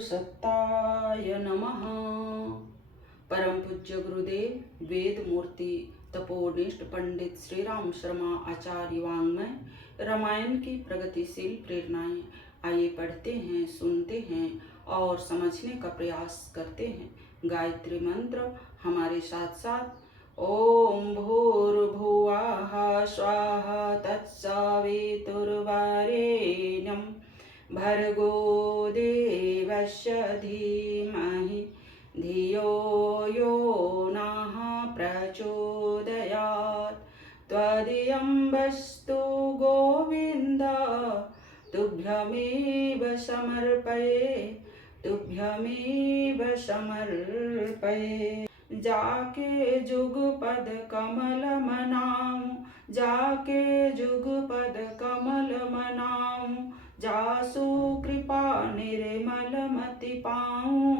सत्ताय नमः। परम पूज्य गुरुदेव वेद मूर्ति तपोनिष्ठ पंडित श्री राम शर्मा आचार्य वाङ्मय रामायण की प्रगतिशील प्रेरणाएं। आइए पढ़ते हैं, सुनते हैं और समझने का प्रयास करते हैं। गायत्री मंत्र हमारे साथ साथ। ओम भूर्भुवः स्वाहा तत्सवितुर्वरेण्यं भर्गो देवस्य धीमहि धियो यो नः प्रचोदयात्। त्वदीयं वस्तु गोविन्द तुभ्यमेव समर्पये। जाके जुगपद कमल मनाऊं, जाके जुगपद कमल मनाऊं, जासु कृपा निर्मल मति पाऊं,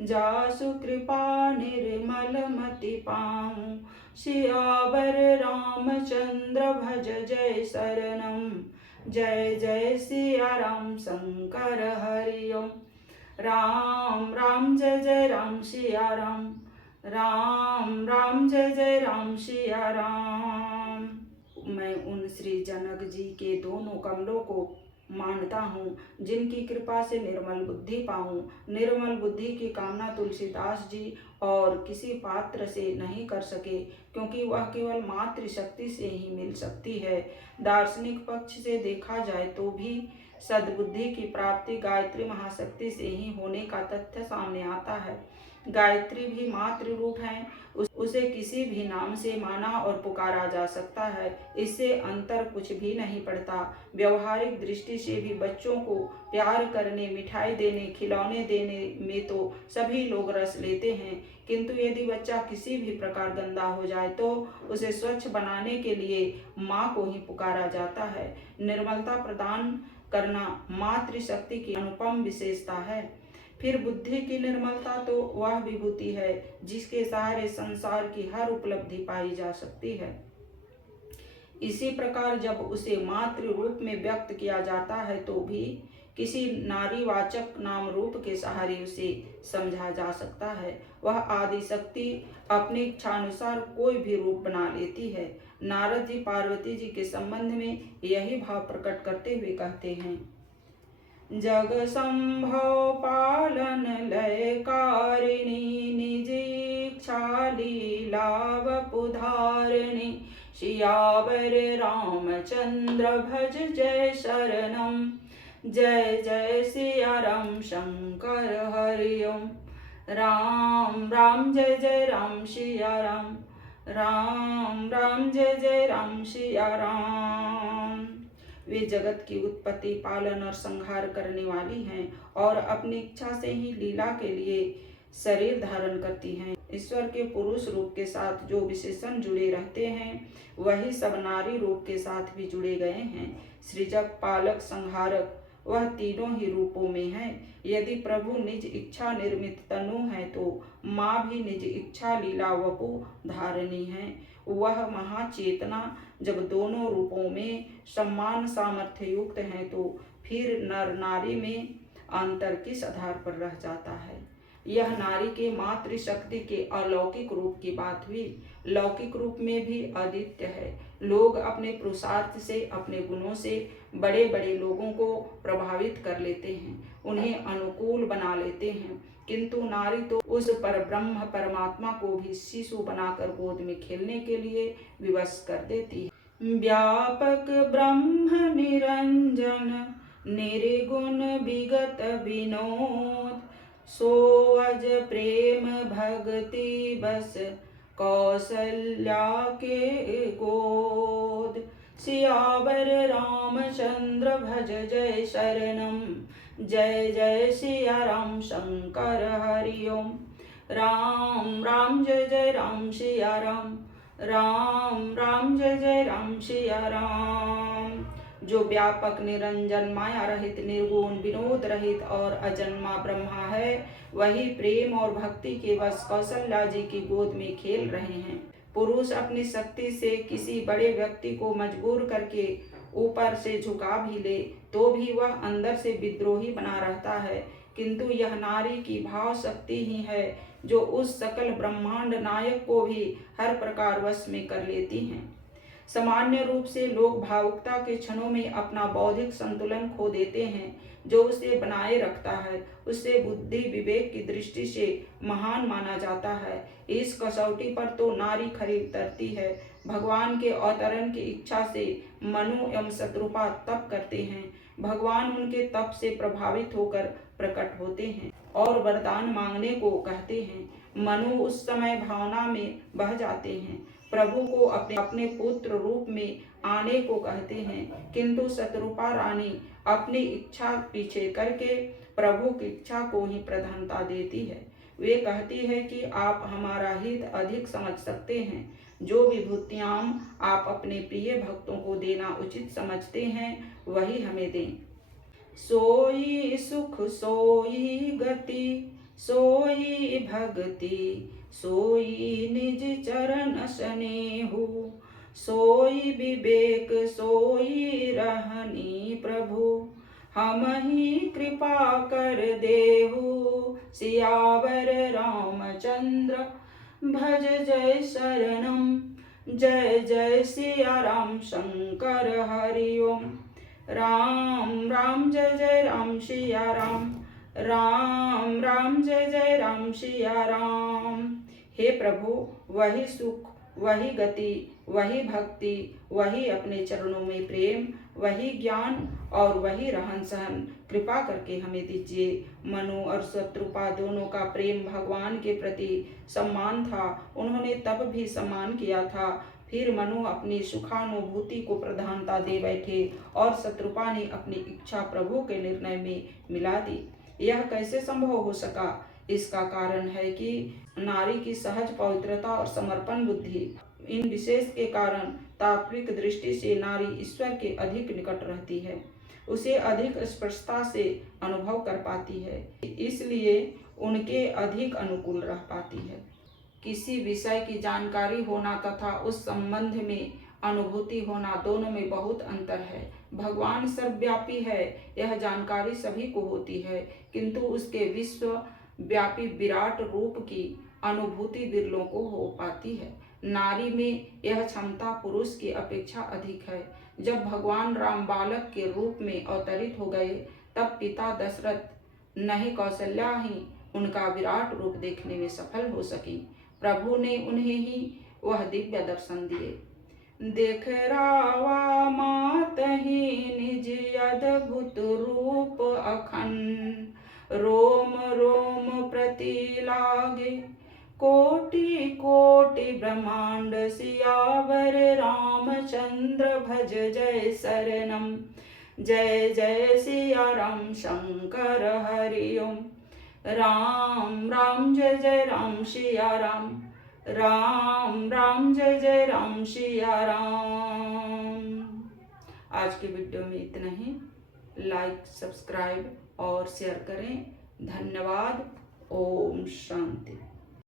जासु कृपा निर्मल मति पाऊं। सियावर रामचंद्र भज जय शरणम, जय जय सिया राम शंकर हरि ओम। राम राम जय जय राम सिया राम, राम राम जय जय राम सिया राम। मैं उन श्री जनक जी के दोनों कमलों को मानता हूँ जिनकी कृपा से निर्मल बुद्धि पाऊँ। निर्मल बुद्धि की कामना तुलसीदास जी और किसी पात्र से नहीं कर सके, क्योंकि वह केवल मातृशक्ति से ही मिल सकती है। दार्शनिक पक्ष से देखा जाए तो भी सद्बुद्धि की प्राप्ति गायत्री महाशक्ति से ही होने का तथ्य सामने आता है। गायत्री भी मातृ रूप है, उसे किसी भी नाम से माना और पुकारा जा सकता है। इससे अंतर कुछ भी नहीं पड़ता। व्यवहारिक दृष्टि से भी बच्चों को प्यार करने, मिठाई देने, खिलौने देने में तो सभी लोग रस लेते हैं, किंतु यदि बच्चा किसी भी प्रकार गंदा हो जाए तो उसे स्वच्छ बनाने के लिए माँ को ही पुकारा जाता है। निर्मलता प्रदान करना मातृशक्ति की अनुपम विशेषता है। फिर बुद्धि की निर्मलता तो वह विभूति है जिसके सहारे संसार की हर उपलब्धि पाई जा सकती है। इसी प्रकार जब उसे मातृ रूप में व्यक्त किया जाता है तो भी किसी नारीवाचक नाम रूप के सहारे उसे समझा जा सकता है। वह आदि शक्ति अपनी इच्छानुसार कोई भी रूप बना लेती है। नारद जी पार्वती जी के संबंध में यही भाव प्रकट करते हुए कहते हैं, जग संभव पालन लयकारिणी निज इच्छा लीला वपुधारिणी। सियावर रामचंद्र भज जय शरणम, जय जय सिया राम शंकर हरि ओम। राम राम जय जय राम सिया राम, राम राम जय जय राम सिया राम। वे जगत की उत्पत्ति, पालन और संहार करने वाली हैं और अपनी इच्छा से ही लीला के लिए शरीर धारण करती हैं। ईश्वर के पुरुष रूप के साथ जो विशेषण जुड़े रहते हैं वही सब नारी रूप के साथ भी जुड़े गए हैं। सृजक, पालक, संहारक वह तीनों ही रूपों में है। यदि प्रभु निज इच्छा निर्मित तनु है तो माँ भी निज इच्छा लीला वपु धारिणी है। वह महाचेतना जब दोनों रूपों में समान सामर्थ्य युक्त है तो फिर नर नारी में अंतर किस आधार पर रह जाता है। यह नारी के मातृशक्ति के अलौकिक रूप की बात हुई। लौकिक रूप में भी अद्वितीय है। लोग अपने पुरुषार्थ से, अपने गुणों से बड़े बड़े लोगों को प्रभावित कर लेते हैं, उन्हें अनुकूल बना लेते हैं, किंतु नारी तो उस पर ब्रह्म परमात्मा को भी शिशु बनाकर गोद में खेलने के लिए विवश कर देती है। व्यापक ब्रह्म निरंजन निर्गुण विगत विनोद, सो अज प्रेम भक्ति बस कौशल्या के गोद। सियावर रामचंद्र भज जय शरणम, जय जय सिया राम शंकर हरि ओम। राम राम जय जय राम सिया राम, राम राम जय जय राम सिया राम। जो व्यापक, निरंजन, माया रहित, निर्गुण, विनोद रहित और अजन्मा ब्रह्मा है, वही प्रेम और भक्ति के वश कौशल्या जी की गोद में खेल रहे हैं। पुरुष अपनी शक्ति से किसी बड़े व्यक्ति को मजबूर करके ऊपर से झुका भी ले तो भी वह अंदर से विद्रोही बना रहता है, किंतु यह नारी की भाव शक्ति ही है जो उस सकल ब्रह्मांड नायक को भी हर प्रकार वश में कर लेती हैं। सामान्य रूप से लोग भावुकता के क्षणों में अपना बौद्धिक संतुलन खो देते हैं। जो उसे बनाए रखता है उसे बुद्धि विवेक की दृष्टि से महान माना जाता है। इस कसौटी पर तो नारी खरी उतरती है। भगवान के अवतरण की इच्छा से मनु एवं शत्रुपा तप करते हैं। भगवान उनके तप से प्रभावित होकर प्रकट होते हैं और वरदान मांगने को कहते हैं। मनु उस समय भावना में बह जाते हैं, प्रभु को अपने पुत्र रूप में आने को कहते हैं, किंतु शत्रुपा रानी अपनी इच्छा पीछे करके प्रभु की इच्छा को ही प्रधानता देती है। वे कहती है कि आप हमारा हित अधिक समझ सकते हैं। जो विभूतियां आप अपने प्रिय भक्तों को देना उचित समझते हैं वही हमें दें। सोई सुख सोई गति सोई भक्ति सोई निज चरण स्नेहु सोई विवेक सोई रहनी प्रभु हम ही कृपा कर देहु सियावर रामचंद्र भज जय शरणम। जय जय सिया राम शंकर हरि ओम। राम राम जय जय राम सिया राम, राम राम जय जय राम सिया राम। हे प्रभु, वही सुख वही गति वही भक्ति वही अपने चरणों में प्रेम वही ज्ञान और वही रहन सहन कृपा करके हमें दीजिए। मनु और शत्रुपा दोनों का प्रेम भगवान के प्रति सम्मान था। उन्होंने तब भी सम्मान किया था। फिर मनु अपनी सुखानुभूति को प्रधानता दे बैठे और शत्रुपा ने अपनी इच्छा प्रभु के निर्णय में मिला दी। यह कैसे संभव हो सका? इसका कारण है कि नारी की सहज पवित्रता और समर्पण बुद्धि, इन विशेष के कारण तात्विक दृष्टि से नारी ईश्वर के अधिक निकट रहती है, उसे अधिक स्पष्टता से अनुभव कर पाती है, इसलिए उनके अधिक अनुकूल रह पाती है। किसी विषय की जानकारी होना तथा उस संबंध में अनुभूति होना, दोनों में बहुत अंतर है। भगवान सर्वव्यापी है, यह जानकारी सभी को होती है, किंतु उसके विश्व व्यापी विराट रूप की अनुभूति विरलों को हो पाती है। नारी में यह क्षमता पुरुष की अपेक्षा अधिक है। जब भगवान राम बालक के रूप में अवतरित हो गए, तब पिता दशरथ नहीं कौशल्या ही उनका विराट रूप देखने में सफल हो सकी। प्रभु ने उन्हें ही वह दिव्य दर्शन दिए। देख रावा मात ही निज अद्भुत रूप अखंड, रोम रोम प्रति लागे कोटि कोटि ब्रह्मांड सियावर रामचंद्र भज जय शरणम। जय जय सिया राम शंकर हरि ओम। राम राम जय जय राम सिया राम, राम राम जय जय राम सिया राम। आज के वीडियो में इतना ही। लाइक सब्सक्राइब और शेयर करें। धन्यवाद। ओम शांति।